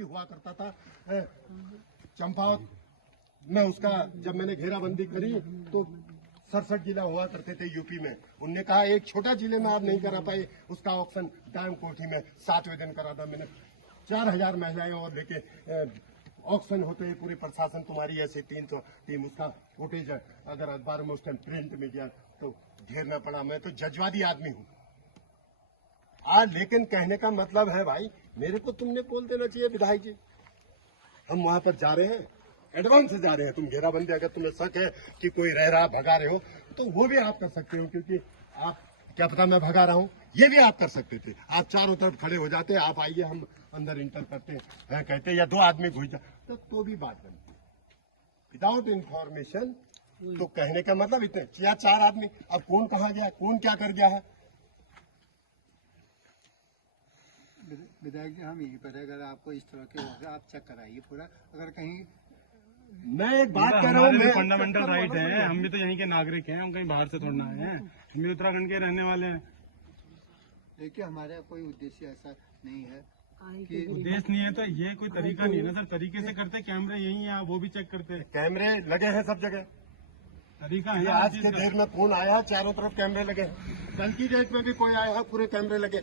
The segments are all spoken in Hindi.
यूपी हुआ करता था चंपावत में, उसका जब मैंने घेराबंदी करी तो 67 जिला हुआ करते थे यूपी में। उनने कहा एक छोटा जिले में आप नहीं करा पाए उसका ऑप्शन, डायम कोठी में 7वें दिन करा था मैंने। 4000 महिलाएं और लेके ऑक्शन होते हैं, पूरे प्रशासन तुम्हारी ऐसे 300 टीम, उसका फुटेज अगर अखबार में उस टाइम प्रिंट मीडिया तो घेरना पड़ा। मैं तो जज्बादी आदमी हूँ आज, लेकिन कहने का मतलब है भाई मेरे को तुमने बोल देना चाहिए विधायक जी हम वहां पर जा रहे हैं, एडवांस से जा रहे हैं। तुम घेराबंदी अगर तुम्हें शक है कि कोई रह रहा भगा रहे हो तो वो भी आप कर सकते हो, क्योंकि आप क्या पता मैं भगा रहा हूँ, ये भी आप कर सकते थे। आप चारों तरफ खड़े हो जाते, आप आइए हम अंदर इंटर करते हैं कहते, या 2 आदमी घुस जाए तो भी बात बनती। विदाउट इंफॉर्मेशन तो कहने का मतलब इतने या 4 आदमी, अब कौन कहाँ गया, कौन क्या कर गया है। विधायक जी हम यही पर है, अगर आपको इस तरह के हो आप चेक कराइए पूरा। अगर कहीं मैं एक बात कर रहा हूँ, मैं फंडामेंटल राइट है, हम भी तो यहीं के नागरिक हैं, हम कहीं बाहर से थोड़ा आए हैं, हम भी उत्तराखंड के रहने वाले हैं। देखिए हमारा कोई उद्देश्य ऐसा नहीं है कि उद्देश्य नहीं है तो ये कोई तरीका नहीं है ना सर, तरीके से करते कैमरे यही है, वो भी चेक करते हैं, कैमरे लगे हैं सब जगह। तरीका है। आज के देर में फोन आया है, चारों तरफ कैमरे लगे, कल की डेट में भी कोई आया है पूरे कैमरे लगे।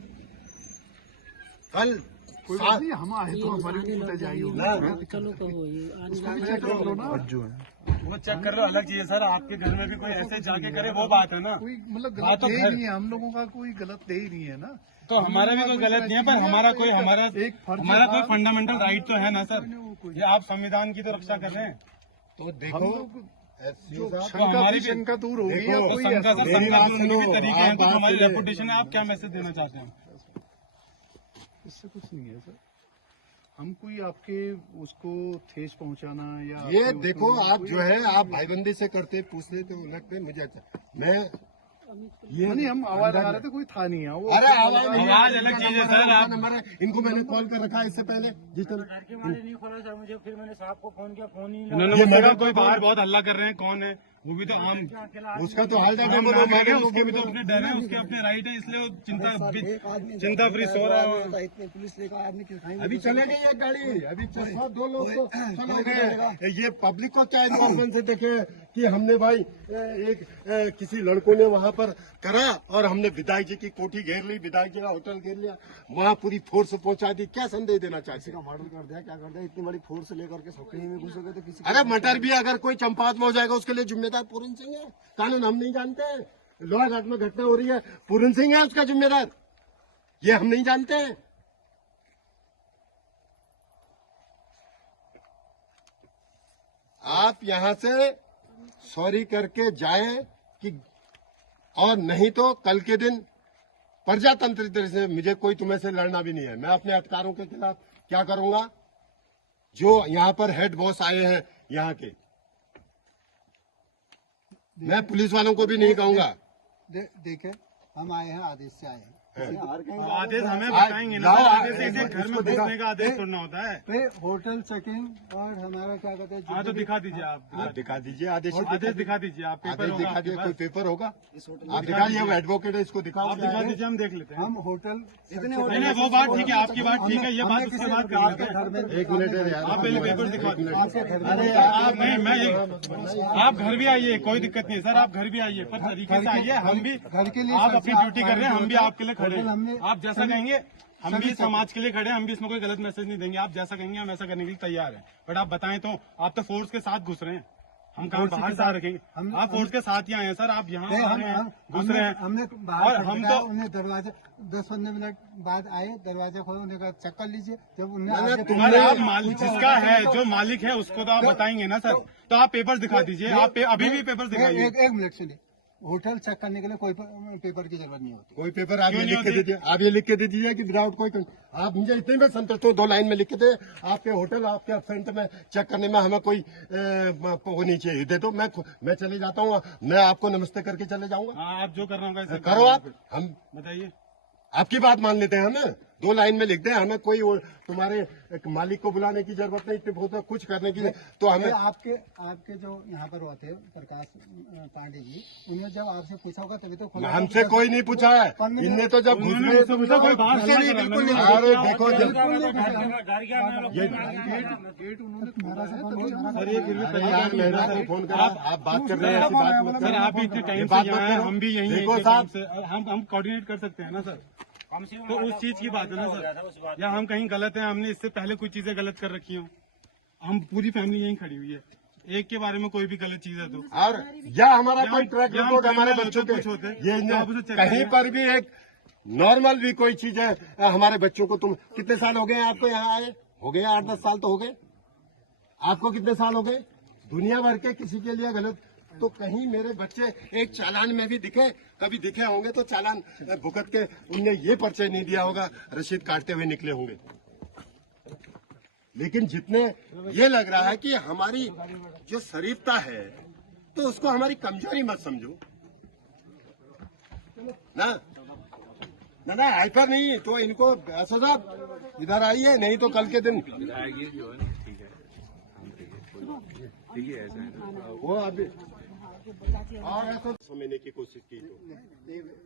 कल कोई बात नहीं, हम आए तो हमारे चलो कहो ये वो चेक कर लो, अलग चीज है सर। आपके घर में भी कोई ऐसे जाके करे वो बात है ना, कोई मतलब गलत तो नहीं है, हम लोगों का कोई गलत ही नहीं है ना। तो हमारा भी कोई गलत नहीं है, पर हमारा कोई फंडामेंटल राइट तो है ना सर। ये आप संविधान की तो रक्षा कर रहे हैं, तो देखो शंका दूर होगी या कोई शंका ऐसा- दूर होने के तरीके हैं, तो हमारी रेपुटेशन है। आप क्या मैसेज देना चाहते हैं? इससे कुछ नहीं है सर, हम कोई आपके उसको ठेस पहुंचाना या ये देखो आप जो है आप भाईबंदी से करते पूछते तो लगते मुझे अच्छा मैं ये नहीं, हम आवाज लगा रहे थे, कोई था नहीं है वो। अरे आवाज अलग चीज है सर। आप नंबर है, इनको मैंने कॉल कर रखा है इससे पहले जितना नहीं खोला सर मुझे, फिर मैंने साहब को फोन किया, फोन ही उन्होंने मुझसे कहा कोई बाहर बहुत हल्ला कर रहे हैं, कौन है वो भी तो आम उसका तो हाल जाके आम नागरिक है, उसके भी तो अपने डर है, उसके अपने राइट है, इसलिए वो चिंता फ्री सो रहा है। इतने पुलिस लेकर आदमी क्यों खाएंगे? अभी चले गई एक गाड़ी, अभी 2 लोग तो चले गए। ये पब्लिक को क्या इन्फॉर्मेशन से देखे कि हमने भाई एक किसी लड़कों ने वहां पर करा और हमने विधायक जी की कोठी घेर ली, विधायक जी का होटल घेर लिया, वहां पूरी फोर्स पहुंचा दी। क्या संदेश देना चाहते हैं? मर्डर कर दिया, क्या कर दिया? इतनी बड़ी फोर्स लेकर के सौकड़ी में घुसोगे तो किसी अरे मटर भी अगर कोई चंपावत में हो जाएगा उसके लिए जिम्मेदार पूरन सिंह है। कानून हम नहीं जानते हैं, लोहा घाट में घटना हो रही है, पूरन सिंह है उसका जिम्मेदार, ये हम नहीं जानते हैं। आप यहां से सॉरी करके जाएं कि, और नहीं तो कल के दिन प्रजातंत्र तरह से मुझे कोई तुम्हें से लड़ना भी नहीं है। मैं अपने अधिकारों के खिलाफ क्या करूंगा, जो यहाँ पर हेड बॉस आए हैं यहाँ के, मैं पुलिस वालों को भी नहीं कहूंगा। देखे हम आए हैं, आदेश से आए हैं, आदेश हमें बताएंगे ना, आदेश ऐसे घर में घुसने का आदेश छोड़ना होता है। फिर होटल चेकिंग और हमारा क्या कहते हैं, हाँ तो दिखा दीजिए आप दिखा दीजिए आदेश दिखा दीजिए आप, पेपर आदेश होगा दिखा आपके दीजिए, पास। कोई पेपर होगा आप दिखाइए, वो एडवोकेट है इसको दिखाओ। आप दिखा दीजिए, हम देख लेते हैं। हम होटल नहीं नहीं वो बात ठीक है, आपकी बात ठीक है, ये बात उसके बाद कर लेते हैं। 1 मिनट है यार, आप पहले पेपर दिखा दीजिए। अरे आप नहीं मैं आप घर भी आइए, कोई दिक्कत नहीं है सर, आप घर भी आइए, पर तरीके से आइए। हम भी घर के लिए आप अपनी ड्यूटी कर रहे हैं, हम भी आपके लिए खड़े हैं। हमने- आप जैसा कहेंगे हम भी समाज के लिए खड़े हैं, हम भी इसमें कोई गलत मैसेज नहीं देंगे। आप जैसा कहेंगे हम ऐसा करने के लिए तैयार हैं, बट आप बताएं तो, आप तो फोर्स के साथ घुस रहे हैं, हम कहाँ बाहर से रखेंगे? आप फोर्स के साथ ही आए हैं सर, आप यहाँ घुस रहे हैं। हमने और बाहर हम तो तो उन्हें दरवाजे 10-15 मिनट बाद आए, दरवाजा खोला, उन्हें कहा चेक कर लीजिए। जब उन्हें अरे आप मालिक जिसका है, जो मालिक है उसको तो आप बताएंगे ना सर, तो आप पेपर दिखा दीजिए। आप अभी भी पेपर दिखाइए। एक मिनट सुनिए, होटल चेक करने के लिए कोई पेपर की जरूरत नहीं होती। कोई पेपर आप ये लिख के दीजिए, आप ये लिख के दे दीजिए कि विदाउट कोई, आप मुझे इतने में संतुष्ट हो, 2 लाइन में लिख के दे, आपके होटल आपके एब्सेंट में चेक करने में हमें कोई वो नहीं चाहिए, दे दो, मैं चले जाता हूँ, मैं आपको नमस्ते करके चले जाऊंगा। हाँ आप जो करना होगा करो आप, हम बताइए। आपकी बात मान लेते हैं हम। 2 लाइन में लिख दे, हमें कोई तुम्हारे एक मालिक को बुलाने की जरूरत नहीं, बहुत कुछ करने की, तो हमें आपके जो यहाँ पर होते प्रकाश पांडे जी, उन्होंने जब आपसे पूछा होगा तभी तो खोला। हमसे कोई नहीं पूछा है, इनने तो जब घुस गए तो कोई बात नहीं करा। बिल्कुल नहीं। अरे देखो जब घर गया मैं लोग गेट उन्होंने सर ये फिर भी इमरान मेहरा को फोन करा, आप बात कर रहे हैं, ऐसी बात मत सर करो। आप भी इतने टाइम बात से मत यहाँ हैं, करो। हम भी यही हैं देखो इतने साहब, टाइम से, हम कोऑर्डिनेट कर सकते हैं ना सर। कम से कम तो उस चीज की बात है ना सर, या हम कहीं गलत हैं, हमने इससे पहले कोई चीजें गलत कर रखी हो, हम पूरी फैमिली यहीं खड़ी हुई है, एक के बारे में कोई भी गलत चीज है तो और या हमारा कोई ट्रैक या हम रिपोर्ट हमारे criminal बच्चों होते, के कुछ होते, ये तो आप उसे check कहीं करिए। पर भी एक नॉर्मल भी कोई चीज है, हमारे बच्चों को तुम कितने साल हो गए आपको यहाँ आए? हो गए 8-10 साल तो हो गए। आपको कितने साल हो गए? दुनिया भर के किसी के लिए गलत, तो कहीं मेरे बच्चे एक चालान में भी दिखे, कभी दिखे होंगे तो चालान भुगत के उनने ये पर्चे नहीं दिया होगा, रसीद काटते हुए निकले होंगे। लेकिन जितने ये लग रहा है कि हमारी जो शरीफता है, तो उसको हमारी कमजोरी मत समझो ना। ना हाइपर नहीं तो इनको ऐसा साहब इधर आइए, नहीं तो कल के दिन वो अभी और ऐसा समझने की कोशिश की तो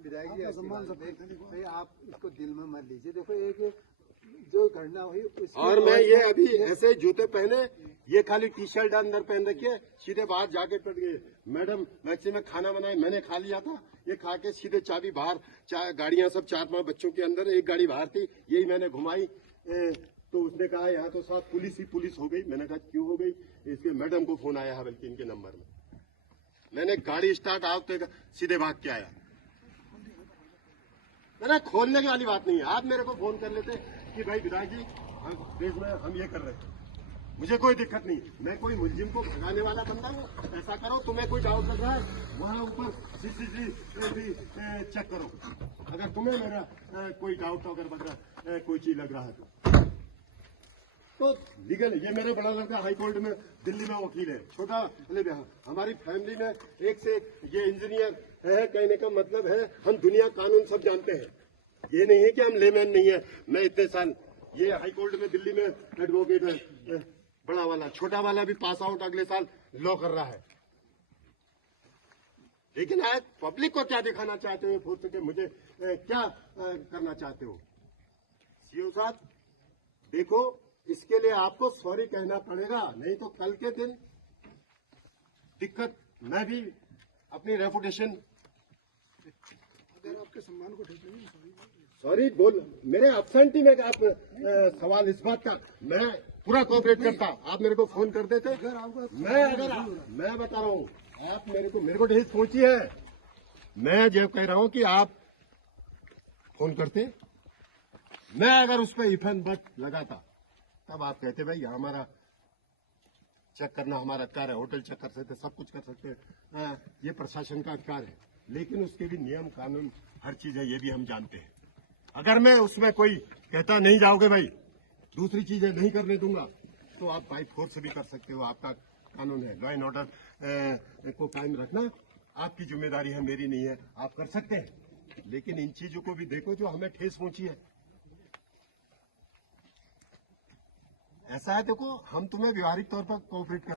विधायक जी सम्मान भाई आप इसको दिल में मत लीजिए। देखो एक जो घटना हुई और मैं ये अभी ऐसे जूते पहने, ये खाली टी शर्ट अंदर पहन रखिए, सीधे बाहर जाके पड़ गए। मैडम मैक्सी में खाना बनाए, मैंने खा लिया था, ये खा के सीधे चाबी बाहर, गाड़ियां सब 4-5 बच्चों के अंदर, एक गाड़ी बाहर थी, यही मैंने घुमाई। तो उसने कहा यहाँ तो साथ पुलिस ही पुलिस हो गई। मैंने कहा क्यों हो गई? इसके मैडम को फोन आया है, बल्कि इनके नंबर में। मैंने गाड़ी स्टार्ट आते सीधे भाग के आया। मैंने खोलने की वाली बात नहीं है, आप मेरे को फोन कर लेते कि भाई विधायक जी हम देश में हम ये कर रहे हैं, मुझे कोई दिक्कत नहीं, मैं कोई मुलजिम को भगाने वाला बंदा हूँ। ऐसा करो, तुम्हें कोई डाउट लग रहा है वहाँ ऊपर CCTV चेक करो, अगर तुम्हें मेरा कोई डाउट अगर वगैरह कोई चीज लग रहा है तो लीगल। ये मेरा बड़ा लड़का हाई कोर्ट में दिल्ली में वकील है, छोटा हमारी फैमिली में एक से एक ये इंजीनियर है। कहने का मतलब है हम दुनिया कानून सब जानते हैं, ये नहीं है कि हम लेमैन नहीं है। मैं इतने साल ये हाई कोर्ट में दिल्ली में एडवोकेट है, बड़ा वाला, छोटा वाला भी पास आउट अगले साल लॉ कर रहा है। लेकिन आज पब्लिक को क्या दिखाना चाहते हो फोर्स के, मुझे क्या करना चाहते हो? सीओ साहब देखो, इसके लिए आपको सॉरी कहना पड़ेगा, नहीं तो कल के दिन दिक्कत। मैं भी अपनी रेपुटेशन, अगर आपके सम्मान को ठीक नहीं सॉरी बोल, मेरे अब्सेंटी में आप सवाल इस बात का, मैं पूरा कोऑपरेट करता। आप मेरे को फोन कर देते, मैं बता रहा हूँ, आप मेरे को ढेर पहुंची है। मैं जो कह रहा हूँ कि आप फोन करते, मैं अगर उस पर इफन बट लगाता, तब आप कहते भाई हमारा चेक करना हमारा अधिकार है, होटल चेक कर सकते, सब कुछ कर सकते हैं, ये प्रशासन का अधिकार है। लेकिन उसके भी नियम कानून हर चीज है, ये भी हम जानते हैं। अगर मैं उसमें कोई कहता नहीं जाओगे भाई, दूसरी चीजें नहीं करने दूंगा, तो आप बाई फोर्स भी कर सकते हो, आपका कानून है। लॉ एंड ऑर्डर को कायम रखना आपकी जिम्मेदारी है, मेरी नहीं है, आप कर सकते हैं। लेकिन इन चीजों को भी देखो जो हमें ठेस पहुंची है। ऐसा है देखो, हम तुम्हें व्यवहारिक तौर पर कोऑपरेट कर